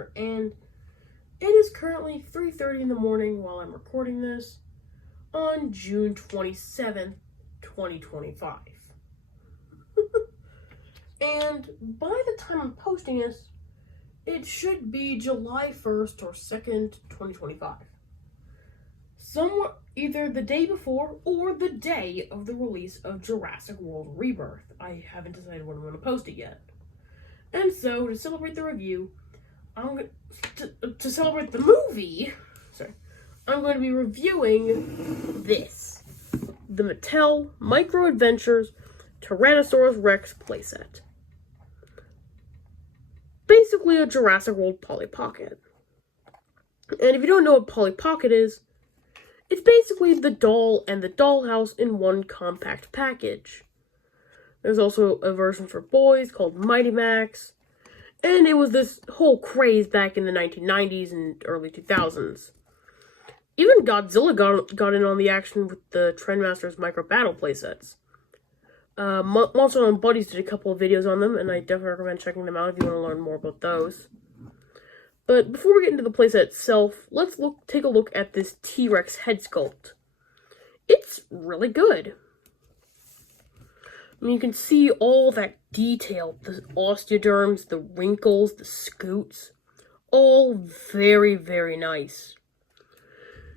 here, and it is currently 3:30 in the morning while I'm recording this on June 27th, 2025. And by the time I'm posting this, it should be July 1st or 2nd, 2025. Somewhere, either the day before or the day of the release of Jurassic World Rebirth. I haven't decided when I'm going to post it yet. And so, to celebrate the review, to celebrate the movie, I'm going to be reviewing this. The Mattel Micro Adventures Tyrannosaurus Rex playset. Basically a Jurassic World Polly Pocket. And if you don't know what Polly Pocket is, it's basically the doll and the dollhouse in one compact package. There's also a version for boys called Mighty Max, and it was this whole craze back in the 1990s and early 2000s. Even Godzilla got in on the action with the Trendmasters Micro Battle playsets. Monster and Buddies did a couple of videos on them, and I definitely recommend checking them out if you want to learn more about those. But before we get into the playset itself, let's take a look at this T-Rex head sculpt. It's really good. I mean, you can see all that detail, the osteoderms, the wrinkles, the scoots, all very, very nice.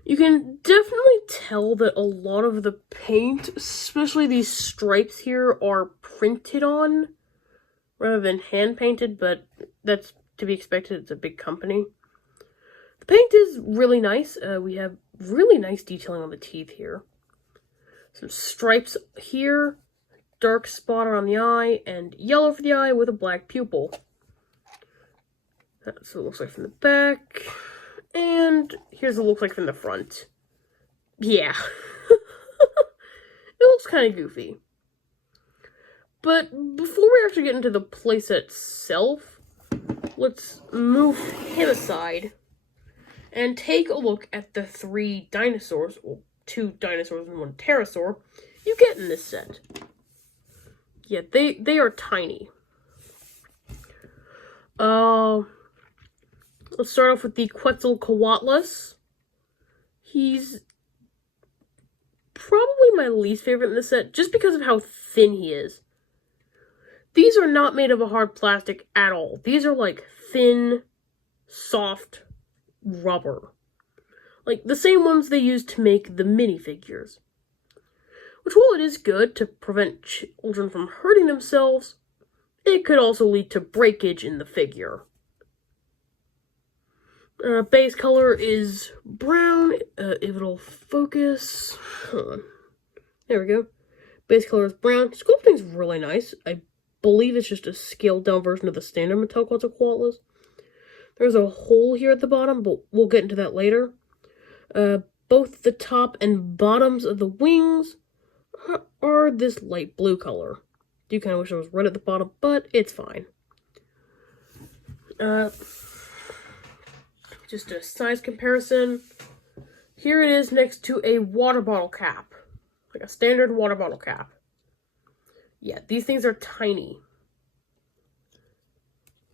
You can definitely tell that a lot of the paint, especially these stripes here, are printed on rather than hand-painted, but that's to be expected. It's a big company. The paint is really nice. We have really nice detailing on the teeth here. Some stripes here, dark spot around the eye, and yellow for the eye with a black pupil. That's what it looks like from the back. And here's what it looks like from the front. Yeah. It looks kind of goofy. But before we actually get into the playset itself, let's move him aside and take a look at the 3 dinosaurs, or 2 dinosaurs and 1 pterosaur, you get in this set. Yeah, they are tiny. Let's start off with the Quetzalcoatlus. He's probably my least favorite in this set, just because of how thin he is. These are not made of a hard plastic at all. These are like thin, soft rubber. Like the same ones they use to make the minifigures. Which, while it is good to prevent children from hurting themselves, it could also lead to breakage in the figure. Base color is brown. If it'll focus. Hold on. There we go. Base color is brown. Sculpting's really nice. I believe it's just a scaled down version of the standard Mattel Quetzalcoatlus. There's a hole here at the bottom, but we'll get into that later. Both the top and bottoms of the wings are this light blue color. Do kind of wish it was red at the bottom, but it's fine. Just a size comparison. Here it is next to a water bottle cap. Like a standard water bottle cap. Yeah, these things are tiny.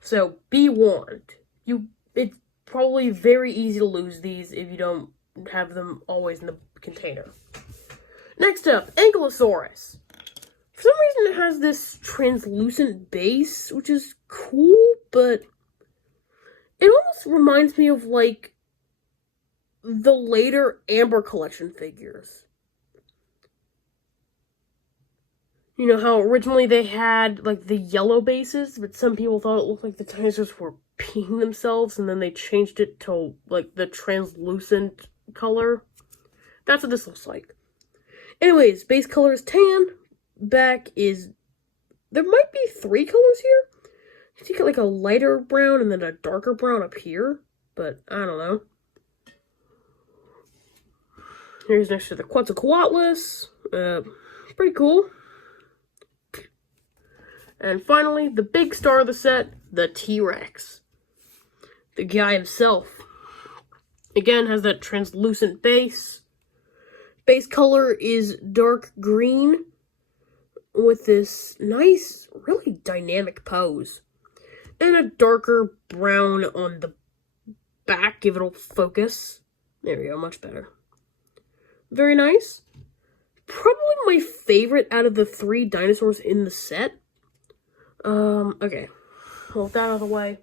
So, be warned. It's probably very easy to lose these if you don't have them always in the container. Next up, Ankylosaurus. For some reason it has this translucent base, which is cool, but it almost reminds me of, like, the later Amber Collection figures. You know how originally they had, like, the yellow bases, but some people thought it looked like the dinosaurs were peeing themselves, and then they changed it to, like, the translucent color. That's what this looks like. Anyways, base color is tan. Back is... There might be 3 colors here. You get like a lighter brown and then a darker brown up here, but I don't know. Here's next to the Quetzalcoatlus. Pretty cool. And finally, the big star of the set, the T-Rex. The guy himself. Again, has that translucent base. Base color is dark green with this nice, really dynamic pose. And a darker brown on the back, give it a focus. There we go, much better. Very nice. Probably my favorite out of the 3 dinosaurs in the set. Okay. Well, with that out of the way,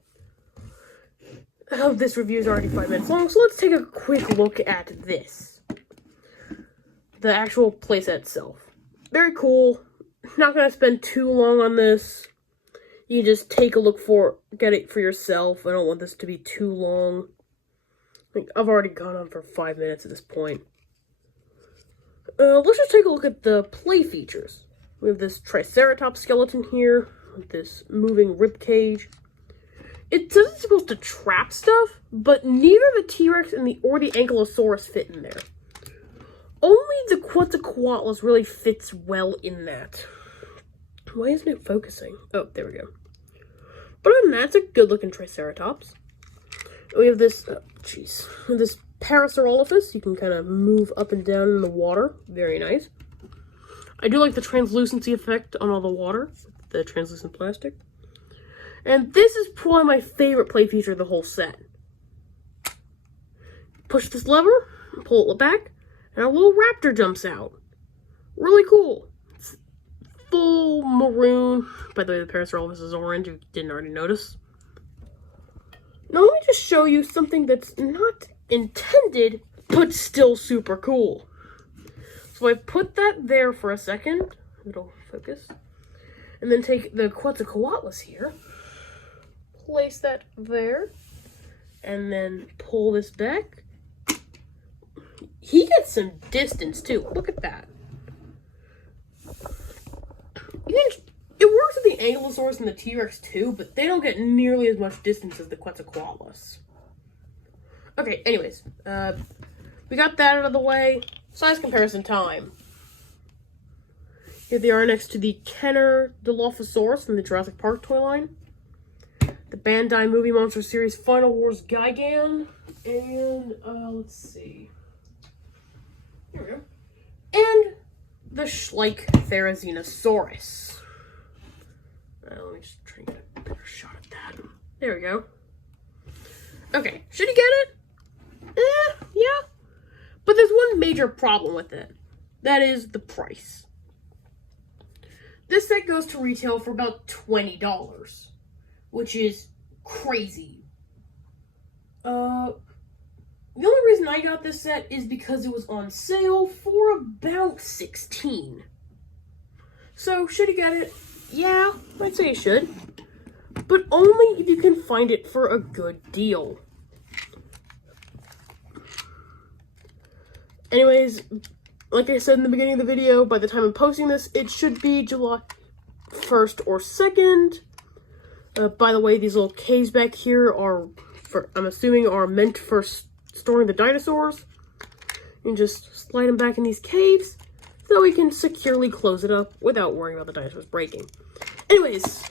this review is already 5 minutes long, so let's take a quick look at this. The actual playset itself. Very cool. Not gonna spend too long on this. You can just take a look get it for yourself. I don't want this to be too long. Like, I've already gone on for 5 minutes at this point. Let's just take a look at the play features. We have this Triceratops skeleton here, with this moving rib cage. It says it's supposed to trap stuff, but neither the T-Rex or the Ankylosaurus fit in there. Only the Quetzalcoatlus really fits well in that. Why isn't it focusing? Oh, there we go. But other than that, it's a good-looking Triceratops. We have this, this Parasaurolophus. You can kind of move up and down in the water. Very nice. I do like the translucency effect on all the water, the translucent plastic. And this is probably my favorite play feature of the whole set. Push this lever, pull it back, and a little raptor jumps out. Really cool. It's full maroon. By the way, the Parasaurolophus is orange, if you didn't already notice. Now let me just show you something that's not intended, but still super cool. So I put that there for a second. It'll focus. And then take the Quetzalcoatlus here. Place that there. And then pull this back. He gets some distance too. Look at that. It works with the Ankylosaurus and the T-Rex too, but they don't get nearly as much distance as the Quetzalcoatlus. Okay, anyways. We got that out of the way. Size comparison time. Here they are next to the Kenner Dilophosaurus from the Jurassic Park toy line. The Bandai Movie Monster Series Final Wars Gigan. And, let's see. Here we go. And the Schleich Therizinosaurus. Let me just try to get a better shot at that. There we go. Okay, should you get it? Yeah. But there's one major problem with it. That is the price. This set goes to retail for about $20, which is crazy. The only reason I got this set is because it was on sale for about $16. So, should you get it? Yeah, I'd say you should. But only if you can find it for a good deal. Anyways, like I said in the beginning of the video, by the time I'm posting this, it should be July 1st or 2nd. By the way, these little caves back here are, I'm assuming, are meant for storing the dinosaurs. You can just slide them back in these caves, so we can securely close it up without worrying about the dinosaurs breaking. Anyways,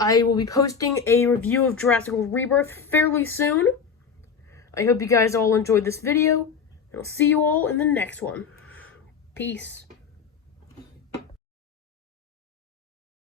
I will be posting a review of Jurassic World Rebirth fairly soon. I hope you guys all enjoyed this video, and I'll see you all in the next one. Peace.